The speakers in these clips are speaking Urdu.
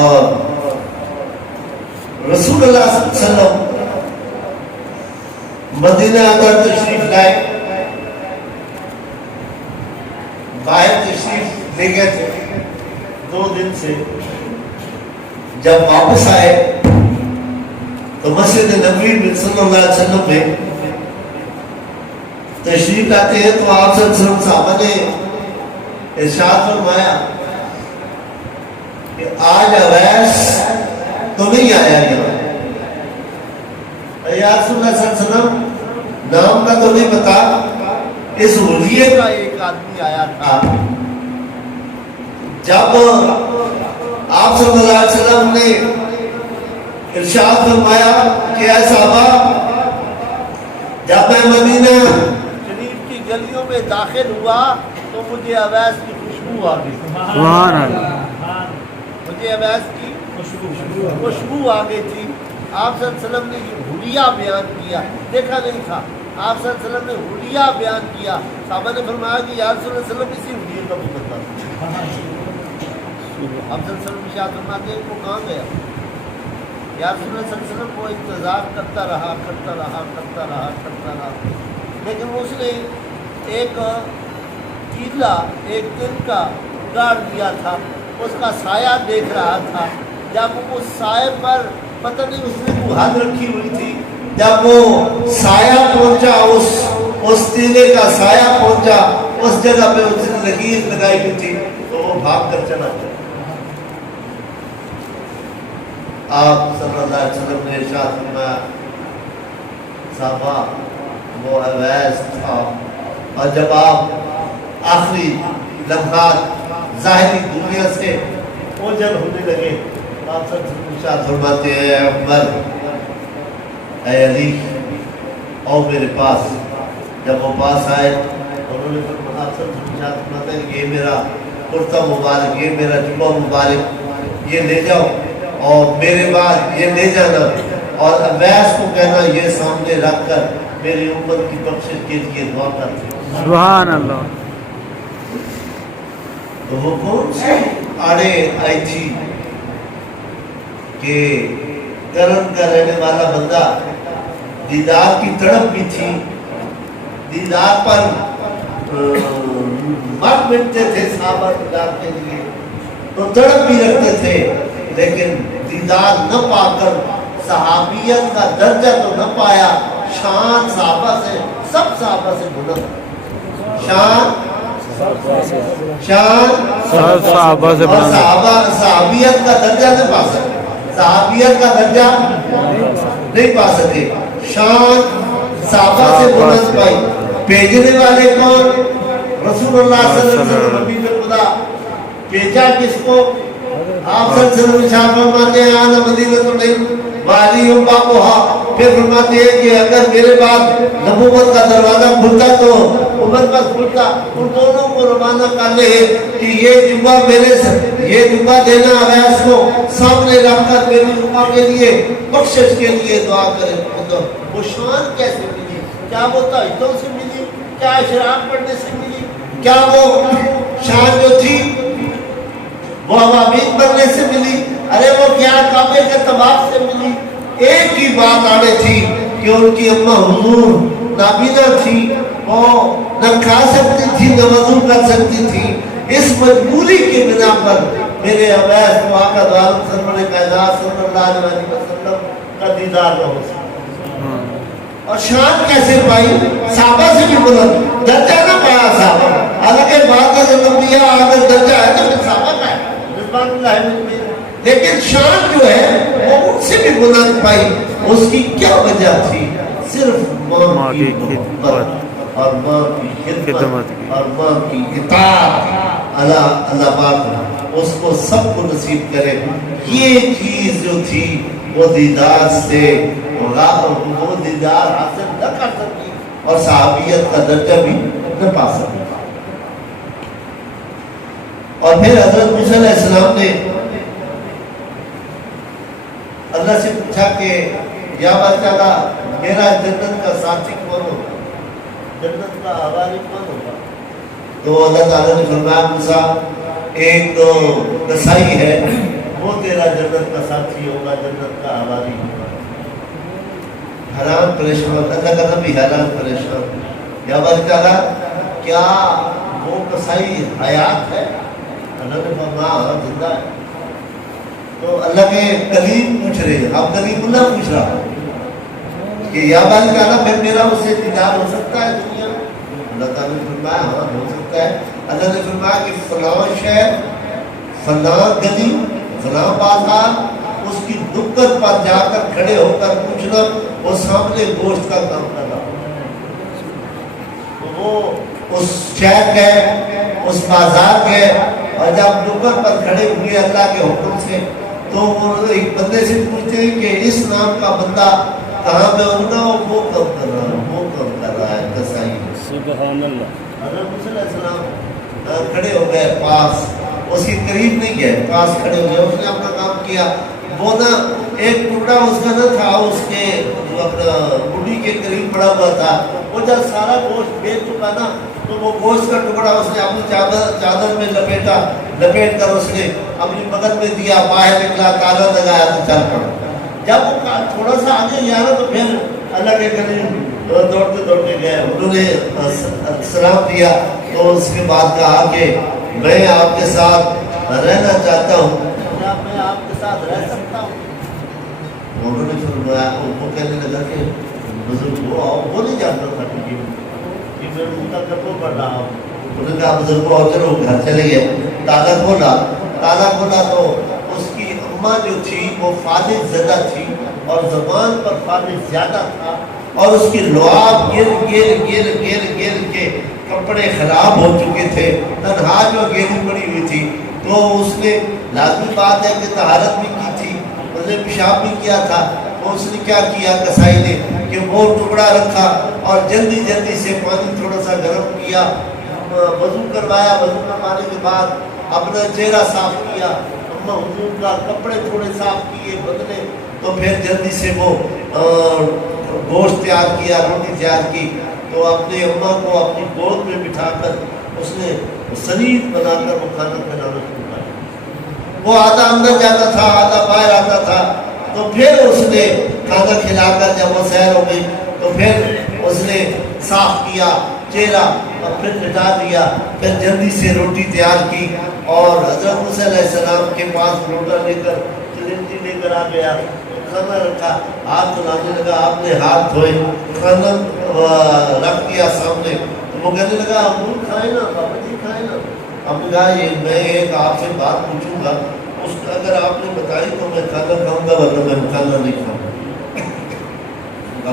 اور رسول اللہ صلی اللہ علیہ وسلم مدینہ اندر تشریف لائے، باہر تشریف لے گئے تھے 2 دن سے. جب واپس آئے تو مسجد نبوی میں صلی اللہ علیہ وسلم میں تشریف لاتے ہیں تو آپ صلی اللہ علیہ وسلم صحابہ نے ارشاد فرمایا کہ آج اویس تو نہیں آیا یہاں. یا رسول اللہ صلی اللہ علیہ وسلم نام کا تو نہیں پتا، اس حلیے کا ایک آدمی آیا تھا. جب آپ صلی اللہ علیہ وسلم نے ارشاد فرمایا کہ اے صحابہ، جب میں مدینہ شریف کی گلیوں میں داخل ہوا تو مجھے اویس کی خوشبو آ گئی. سبحان اللہ. مجھے اویس کی خوشبو آ گئی تھی. آپ صلی اللہ علیہ وسلم نے یہ حلیہ بیان کیا، دیکھا نہیں تھا. آپ صلی اللہ علیہ وسلم نے حلیہ بیان کیا. صحابہ نے فرمایا کہ یا رسول اللہ صلی اللہ علیہ وسلم اسی حلیے کا مطلب تھا. آپ صلی اللہ علیہ وسلم ارشاد فرماتے ہیں وہ کہاں گیا؟ یا رسول اللہ صلی اللہ علیہ وسلم وہ انتظار کرتا رہا. لیکن اس نے ایک کیلا ایک دن کا گاڑ دیا تھا، اس کا سایہ دیکھ رہا تھا. جب اس سائے پر پتہ نہیں اس نے وہ ہاتھ رکھی ہوئی تھی، جب وہ سایہ پہنچا، اس تیلے کا سایہ پہنچا اس جگہ پہ اس نے لکیر لگائی ہوئی تھی تو وہ بھاگ کر چلا گیا. آپ صلی اللہ علیہ وسلم نے ارشاد فرمایا صحابہ وہ اویس تھا. اور جب آپ آخری لمحات ظاہری دنیا سے اوجھل ہونے لگے، آپ صلی اللہ علیہ وسلم ارشاد فرماتے ہیں اے عمر، اے علی آؤ میرے پاس. جب وہ پاس آئے انہوں نے فرمایا، آپ صلی اللہ علیہ وسلم ارشاد فرماتے ہیں یہ میرا کرتا مبارک، یہ میرا جبہ مبارک، یہ لے جاؤ اور میرے بعد یہ لے جانا اور اویس کو کہنا یہ سامنے رکھ کر میری امت کی بخشش کے لیے دعا کرتے. سبحان اللہ. تو وہ کون سی آڑے آئی تھی کہ کرن کا رہنے والا بندہ، دیدار کی تڑپ بھی تھی، دیدار پر مر مٹتے تھے صحابہ دیدار کے لیے تو تڑپ بھی رکھتے تھے، لیکن دیدار نہ پا کر صحابیت کا درجہ تو نہ پایا. شان صحابہ سے، سب صحابہ سے بلند، شان صحابہ سے اور صحابیت کا درجہ نہیں پا سکتے، صحابیت کا درجہ نہیں پا سکتے. شان صحابہ سے بلند پائی. بھیجنے والے کون؟ رسول اللہ صلی اللہ علیہ وسلم. حبیب خدا بھیجا کس کو؟ آپ صلی اللہ علیہ وسلم ارشاد فرماتے ہیں آنا مدینہ والی بابوہا. پھر فرماتے ہیں کہ اگر میرے بعد نبوت کا دروازہ کھلتا تو عمر کا کھلتا، ان دونوں کو روانہ کر لے کہ یہ جمعہ میرے سے یہ جمعہ دینا اویس کو سامنے رکھ کر میری جمعہ کے لیے بخشش کے لیے دعا کرے. وہ شان کیسے ملی؟ کیا وہ تہجدوں سے ملی؟ کیا اشراق پڑھنے سے ملی؟ کیا وہ شان جو تھی وہ عوامین بننے سے ملی؟ ارے وہ کیا کعبے کے طواف سے ملی؟ ایک ہی بات آڑے تھی کہ ان کی اماں حضور نابینا تھی، وہ نہ کھا سکتی تھی نہ وضو کر سکتی تھی. اس مجبوری کی بنا پر میرے اویس کو آقا دو عالم سرور کائنات صلی اللہ علیہ وسلم کا دیدار نہ ہو سکتا. اور شان کیسے پائی؟ صحابہ سے بھی بلند درجہ نہ پایا صحابہ. حالانکہ بعد کا جب انبیاء آگر درجہ ہے تو پھر صحابہ کا ہے، رضوان اللہ علیہ، لیکن شان جو ہے وہ ان سے بھی بلند پائی. اس کی کیا وجہ تھی؟ صرف ماں کی محبت اور ماں کی خدمت اور ماں کی اطاعت. اللہ پاک اس کو سب کو نصیب کرے. یہ چیز جو تھی وہ دیدار سے وہ دیدار حاصل نہ کر سکی اور صحابیت کا درجہ بھی نہ پا سکی. اور پھر حضرت موسیٰ علیہ السلام نے اللہ سے پوچھا کہ یا تعالیٰ میرا جنت کا ساتھی کون ہوگا، جنت کا حوالی کون ہوگا؟ تو اللہ تعالیٰ نے فرمایا موسیٰ ایک تو نسائی ہے وہ تیرا جنت کا ساتھی ہوگا، جنت کا حواری ہوگا۔ حیران پریشان، اللہ کا نبی حیران پریشان، یا باری تعالیٰ کیا وہ کسائی حیات ہے؟ اللہ نے فرمایا ہاں زندہ ہے۔ تو اللہ کے کلیم پوچھ رہے ہیں، اب کلیم اللہ پوچھ رہا کہ یا باری تعالیٰ پھر میرا اس سے دیدار ہو سکتا ہے دنیا میں؟ اللہ تعالیٰ نے فرمایا ہاں ہو سکتا ہے۔ اللہ نے فرمایا کہ فلاں شہر، فلاں گلی، فلاں بازار، اس کی دکت پر جا کر کھڑے ہو کر پوچھنا، وہ سامنے گوشت کا کام کر رہا، وہ اس شہر گئے، اس بازار گئے، اور جب دکت پر کھڑے ہوئے اللہ کے حکم سے، تو وہ ایک بندے سے پوچھتے ہیں کہ اس نام کا بندہ کہاں پہ ہوگا؟ وہ کام کر رہا ہے، وہ کام کر رہا ہے کسائی۔ سبحان اللہ۔ حضرت موسیٰ علیہ السلام کھڑے ہو گئے پاس، اس کے قریب نہیں گئے، پاس کھڑے ہو گئے، اس نے اپنا کام کیا۔ وہ نا ایک ٹکڑا اس کا نہ تھا، اس کے جو اپنا بڈی کے قریب پڑا ہوا تھا، وہ جب سارا گوشت بیچ چکا نا، تو وہ گوشت کا ٹکڑا اس نے اپنی چادر میں لپیٹ کر اس نے اپنی بغل میں دیا، باہر نکلا، تالا لگایا تو چل پڑا۔ جب وہ تھوڑا سا آگے گیا نا، تو پھر اللہ کے قریب دوڑتے دوڑتے گئے، انہوں نے سلام دیا، تو اس کے بعد کہا کہ میں آپ کے ساتھ رہنا چاہتا ہوں، کیا میں آپ کے ساتھ رہ سکتا ہوں؟ انہوں نے فرمایا، ان کو کہنے لگا کہ بزرگ ہو آؤ، وہ نہیں جانتا تھا کہ میں ان کا کتوں پڑھ رہا ہوں۔ انہوں نے کہا بزرگ کو آؤ، چلو گھر چلے گئے، تالا کھولا تو اس کی اماں جو تھی وہ فالج زدہ تھی، اور زبان پر فالج زیادہ تھا، اور اس کی لعاب گر کے کپڑے خراب ہو چکے تھے، تنہا جو گیلی پڑی ہوئی تھی۔ تو اس نے لازمی بات ہے کہ طہارت بھی کی تھی، اس نے پیشاب بھی کیا تھا، تو اس نے کیا کیا کسائی نے کہ وہ ٹکڑا رکھا اور جلدی سے پانی تھوڑا سا گرم کیا، وضو کروایا، وضو کروانے کے بعد اپنا چہرہ صاف کیا، اما حضور کا کپڑے تھوڑے صاف کیے بدلے، تو پھر جلدی سے وہ گوشت تیار کیا، روٹی تیار کی، تو اپنے اماں کو اپنی گود میں بٹھا کر اس نے سنید بنا کر وہ کھانا کھلانا شروع کیا۔ وہ آدھا اندر جاتا تھا، آدھا باہر آتا تھا، تو پھر اس نے کھانا کھلا کر جب وہ سیر ہو گئی تو پھر اس نے صاف کیا چہرہ اور پھر لٹا دیا، پھر جلدی سے روٹی تیار کی، اور حضرت موسیٰ علیہ السلام کے پاس لوٹا لے کر چلنجی لے کر آ گیا، کھانا رکھا، ہاتھ دھلانے لگا، آپ نے ہاتھ دھوئے، کھانا رکھ دیا سامنے، تو وہ کہنے لگا حضور کھائے نا، بابا جی کھائے نا۔ اب نے کہا یہ میں ایک آپ سے بات پوچھوں گا، اس کا اگر آپ نے بتائی تو میں کھانا کھاؤں گا، ورنہ میں کھانا نہیں کھاؤں گا۔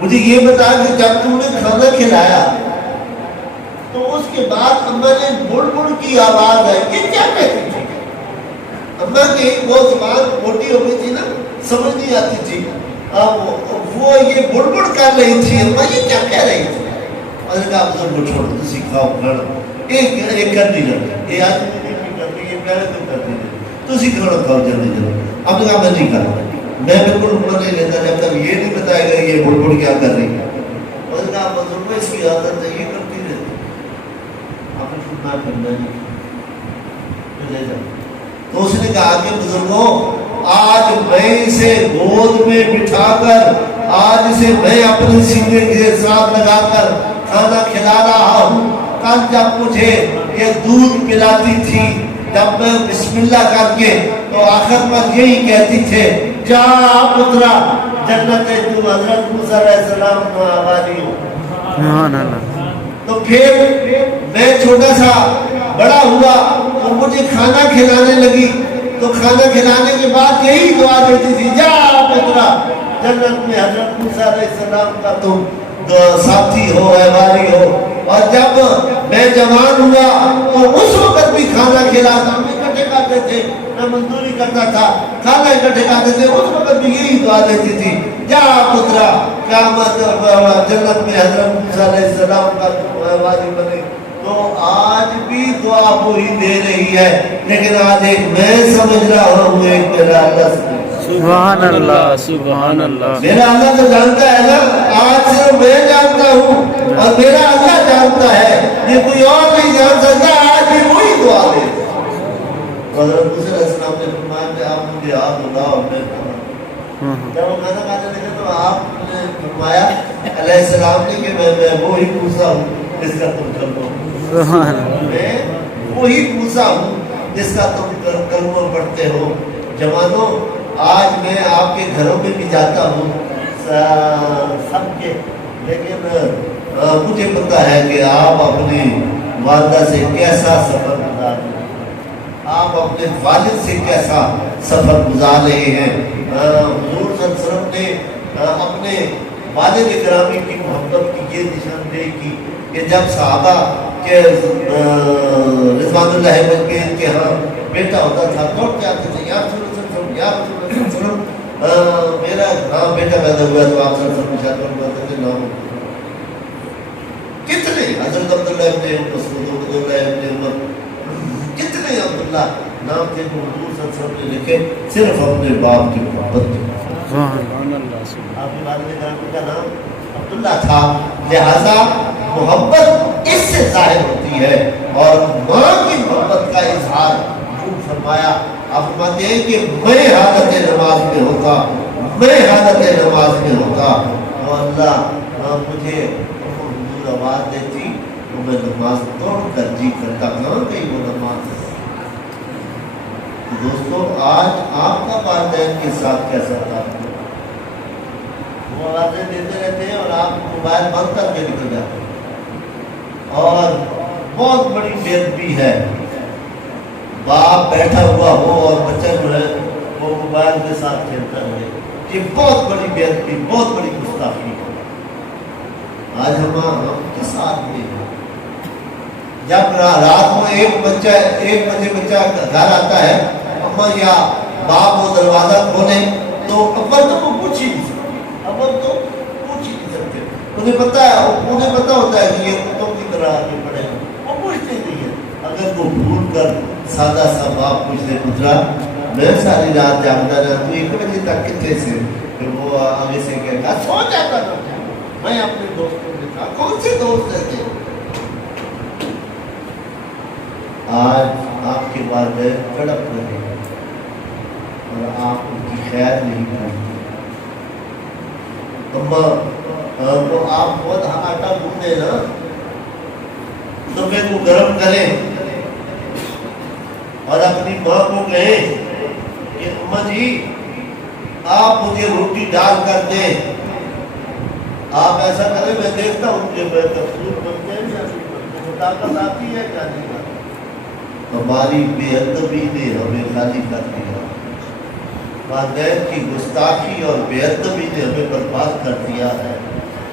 مجھے یہ بتا کہ جب تم نے کھانا کھلایا تو اس کے بعد اماں نے بڑ بڑ کی آواز آئی، یہ کیا کہتی تھی؟ اماں کی وہ زبان موٹی ہو گئی تھی نا، سمجھ نہیں آتی تھی، وہ یہ بڑ بڑ کر رہی تھی، اماں یہ کیا کہہ رہی تھی؟ اور نے کہا بزرگ کو چھوڑ دو، سکھاؤ کھانا ایک کر نہیں لگا، یہ آج نہیں کر رہی، یہ پہلے تو کر نہیں، تو سکھانا کھاؤ جلدی۔ اب نے کہا میں نہیں کروں، میں بالکل رکنا نہیں لیتا جب تک یہ نہیں بتائے گا یہ بڑ بڑ کیا کر رہی ہے۔ اور نے کہا بزرگ اس کی عادت ہے، یہ کرتی رہتی، آپ نے سننا کرنا نہیں لے جاؤ۔ تو اس نے کہا کہ بزرگوں آج میں اسے گود میں بٹھا کر، آج اسے میں اپنے سینے کے ساتھ لگا کر کھانا کھلا رہا ہوں، کل جب مجھے یہ دودھ پلاتی تھی، جب میں بسم اللہ کر کے تو آخر پر یہی کہتی تھے جا پترا جنت ہے، تو حضرت موسیٰ علیہ السلام کو آبادی ہو۔ تو پھر میں چھوٹا سا بڑا ہوا اور مجھے کھانا کھلانے لگی، تو کھانا کھلانے کے بعد یہی دعا دیتی تھی جا پترا جنت میں حضرت موسیٰ علیہ السلام کا تم ساتھی ہو، احواری ہو۔ اور جب میں جوان ہوا تو اس وقت بھی کھانا کھلاتا، ہم اکٹھے کھاتے تھے، میں مزدوری کرتا تھا، کھانا اکٹھے کھاتے تھے، اس وقت بھی یہی دعا دیتی تھی جا پترا قیامت جنت میں حضرت موسیٰ علیہ السلام کا احواری بنے۔ تو آج بھی دعا پوری دے رہی ہے، لیکن آج ایک میں سمجھ رہا ہوں، ایک میرا اللہ سبحان اللہ، سبحان اللہ۔ میرا اللہ تو جانتا ہے نا، آج صرف میں جانتا ہوں اور میرا اللہ جانتا ہے، یہ کوئی اور نہیں جان سکتا، آج بھی وہی دعا دے۔ حضرت موسیٰ علیہ السلام نے فرمایا کہ آپ مجھے یاد اللہ میں جب وہ کھانا کھانے لگے تو آپ نے فرمایا علیہ السلام نے کہ میں وہی موسیٰ ہوں جس کا تم کلمہ میں وہی موسیٰ ہوں جس کا تم کلمہ پڑھتے ہو. جوانوں آج میں آپ کے گھروں میں بھی جاتا ہوں سب کے, لیکن مجھے پتا ہے کہ آپ اپنی والدہ سے کیسا سفر گزار رہے ہیں, آپ اپنے والد سے کیسا سفر گزار رہے ہیں. حضور صلی اللہ علیہ وسلم نے اپنے والد گرامی کی محبت کی یہ نشاندہی کی کہ جب صحابہ کے رضوان اللہ مجمعین کے ہاں بیٹا ہوتا تھا دوڑ کے آتے تھے یا رسول اللہ یا رسول اللہ صلی اللہ علیہ وسلم میرا ہاں بیٹا پیدا ہوا تو آپ صلی اللہ علیہ وسلم کرتے تھے نام کتنے حضرت عبداللہ ابن مسعود عبداللہ ابن عمر کتنے عبداللہ نام تھے جو حضور صلی اللہ علیہ وسلم نے لکھے صرف اپنے باپ کی محبت کی. آپ کے والد گرامی کا نام عبداللہ تھا, لہذا محبت اس سے ظاہر ہوتی ہے اور ماں کی محبت کا اظہار جو فرمایا. آپ فرماتے ہیں کہ میں حالت نماز میں ہوتا, میں حالت نماز میں ہوتا اور اللہ مجھے حضور آواز دیتی تو میں نماز توڑ کر جی کرتا کہاں گئی وہ نماز. دوستو آج آپ کا والدین کے ساتھ کیسا تھا؟ وہ آوازیں دیتے رہتے ہیں اور آپ موبائل بند کر کے نکل جاتے ہیں. اور بہت بڑی بےادبی ہے باپ بیٹھا ہوا ہو اور بچہ جو ہے وہ موبائل کے ساتھ کھیلتا رہے. یہ بہت بڑی بےادبی, بہت بڑی گستاخی ہے. آج ہم کے ساتھ میں جب رات میں ایک بجے بچہ گھر آتا ہے, اما یا باپ وہ دروازہ کھولے تو اول تو وہ پوچھ ہی نہیں سکتے, اول تو پوچھ ہی نہیں سکتے. انہیں پتا ہوتا ہے کہ یہ کتوں کی طرح آگے بڑھے ہیں, وہ پوچھتے نہیں ہیں. اگر وہ بھول کر سادہ سا باپ پوچھتے گزرا میں ساری رات جاگتا رہا تو 1 بجے تک کتنے سے, پھر وہ آگے سے کہا سو جاتا تھا. میں اپنے دوستوں نے کہا کون سے دوست رہتے ہیں. آج آپ کے والدین تڑپ رہے ہیں اور آپ ان کی خیر نہیں کرتے. تو آپ بہت آٹا گوندے نا, تمہیں کو گرم کریں اور اپنی ماں کو کہیں کہ اماں جی آپ مجھے روٹی ڈال کر دیں. آپ ایسا کریں, میں دیکھتا ہوں کہ میں کپسول بنتے ہیں یا طاقت آتی ہے کیا نہیں. ہماری بے ادبی نے ہمیں خالی کر دیا, والدین کی گستاخی اور بے ادبی نے ہمیں برباد کر دیا ہے.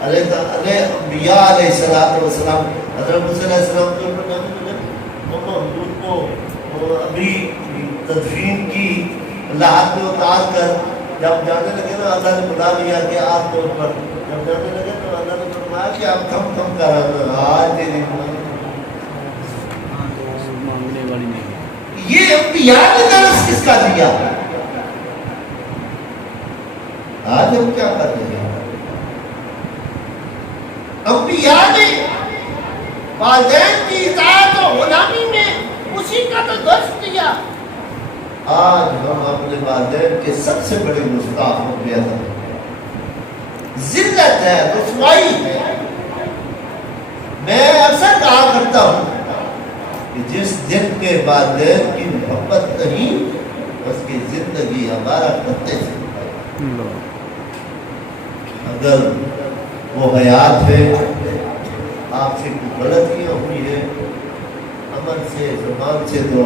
انبیاء علیہ السلام حضرت موسیٰ علیہ السلام کے اوپر حضور کو ابھی تدفین کی لحاظ میں اتار کر جب جانے لگے نا, اللہ نے بلا لیا کہ آپ کے اوپر جب جانے لگے تو اللہ نے فرمایا کہ آپ کم کم کر آج تیری یہ انبیاء نے درس کس کا دیا. آج ہم کیا کر رہے ہیں؟ انبیاء نے والدین کی اطاعت و غلامی میں اسی کا تو درس دیا. آج ہم اپنے والدین کے سب سے بڑے گستاخ ہو گیا تھا. ذلت ہے, رسوائی ہے. میں اکثر کہا کرتا ہوں کہ جس دن کے والدین کی محبت نہیں اس کی زندگی ہمارا پتے سے. اگر وہ حیات ہے, آپ سے کوئی غلطیاں ہوئی ہے, عمل سے زبان سے تو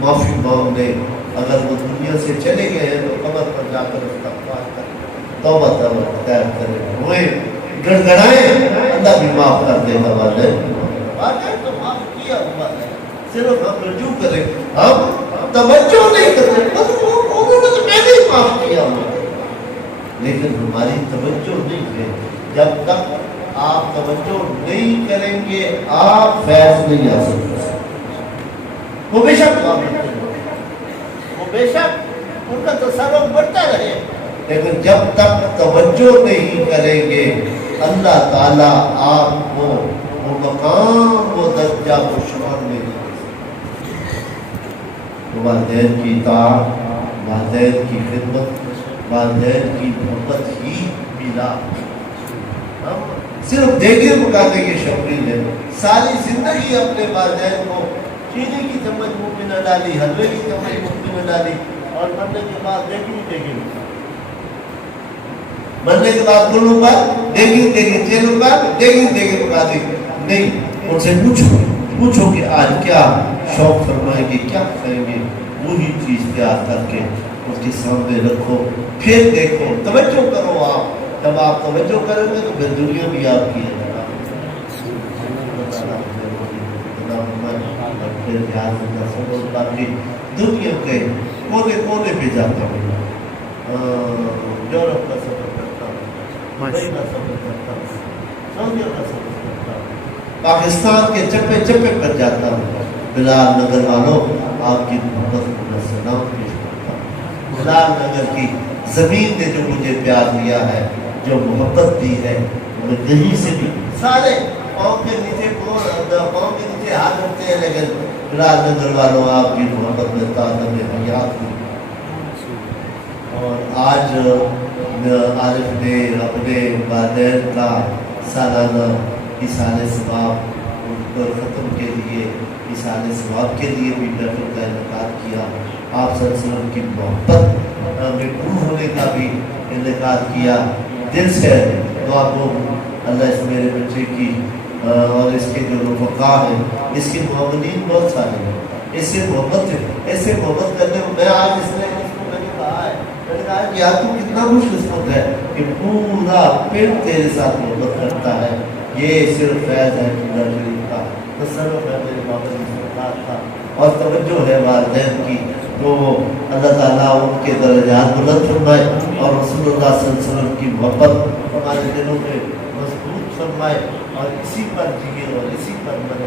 معافی مانگ لیں. اگر وہ دنیا سے چلے گئے ہیں تو قبر پر جا کر استغفار کریں, توبہ طیب کریں, روئیں, گڑگڑائیں, اللہ بھی معاف کر دے گا. والدین تو معاف کیا ہوا ہے, صرف ہم رجوع کریں, ہم توجہ نہیں کرتے. انہوں نے تو پہلے ہی معاف کیا ہوا, لیکن ہماری توجہ نہیں ہے. جب تک آپ توجہ نہیں کریں گے آپ فیض نہیں آ سکتے. وہ بے شک وہ بے شک ان کا تصرف بڑھتا رہے, لیکن جب تک توجہ نہیں کریں گے اللہ تعالیٰ آپ کو وہ مقام وہ درجہ کو شان میں نہیں دے سکتے. والدین کی اطاعت، والدین کی خدمت، والدین کی محبت ہی ملا۔ ہم صرف دیگیں پکانے کے شوقین ہیں، ساری زندگی اپنے والدین کو چینے کی چمچ منہ میں نہ ڈالی، حلوے کی چمچ منہ میں نہ ڈالی، اور مرنے کے بعد دیگیں مرنے کے بعد دونوں پر دیگیں چینوں پر دیگیں پکا دی۔ نہیں، ان سے پوچھو کہ آج کیا شوق فرمائیں گے، کیا کھائیں گے، وہی چیز تیار کر کے اس کے سامنے رکھو، پھر دیکھو، توجہ کرو۔ آپ جب آپ توجہ کریں گے تو پھر دنیا بھی آپ کی ہے۔ پھر باقی دنیا کے کونے پہ جاتا ہوں، یورپ کا سفر کرتا ہوں، دبئی کا سفر کرتا ہوں، سعودیہ کا سفر کرتا ہوں، پاکستان کے چپے پر جاتا ہوں۔ بلال نگر والوں، آپ کی محبت کو میں سلام پیش کرتا ہوں۔ بلال نگر کی زمین نے جو مجھے پیار دیا ہے، جو محبت دی ہے، وہ کہیں سے بھی سارے قوم کے نیچے ہاتھ رکھتے ہیں، لیکن بلال نگر والوں آپ کی محبت میں تعداد حیات ہوئی۔ اور آج عارف نے اپنے والدین کا سالانہ ایصال ثواب ختم کے لیے، ایصال ثواب کے لیے بھی محفل کا انعقاد کیا۔ آپ صلی اللہ علیہ وسلم کی محبت میں پور ہونے کا بھی انعقاد کیا۔ دل سے دعا کو اللہ اس میرے بچے کی اور اس کے جو رفقا ہیں، اس کے معاونین بہت سارے ہیں، اس سے محبت کرنے کو میں آج اس نے میں نے کہا ہے، میں نے کہا کہ یار تو کتنا خوش قسمت ہے کہ پورا پنڈ تیرے ساتھ محبت کرتا ہے۔ یہ صرف فیض ہے کہ شریف کا تصرف ہے میرے بابا کی سرکار کا، اور توجہ ہے والدین کی، تو اللہ تعالیٰ ان کے درجات بلند فرمائے اور رسول اللہ صلی اللہ علیہ وسلم کی محبت ہمارے دلوں میں مضبوط فرمائے، اور اسی پر جیے اور اسی پر مرے۔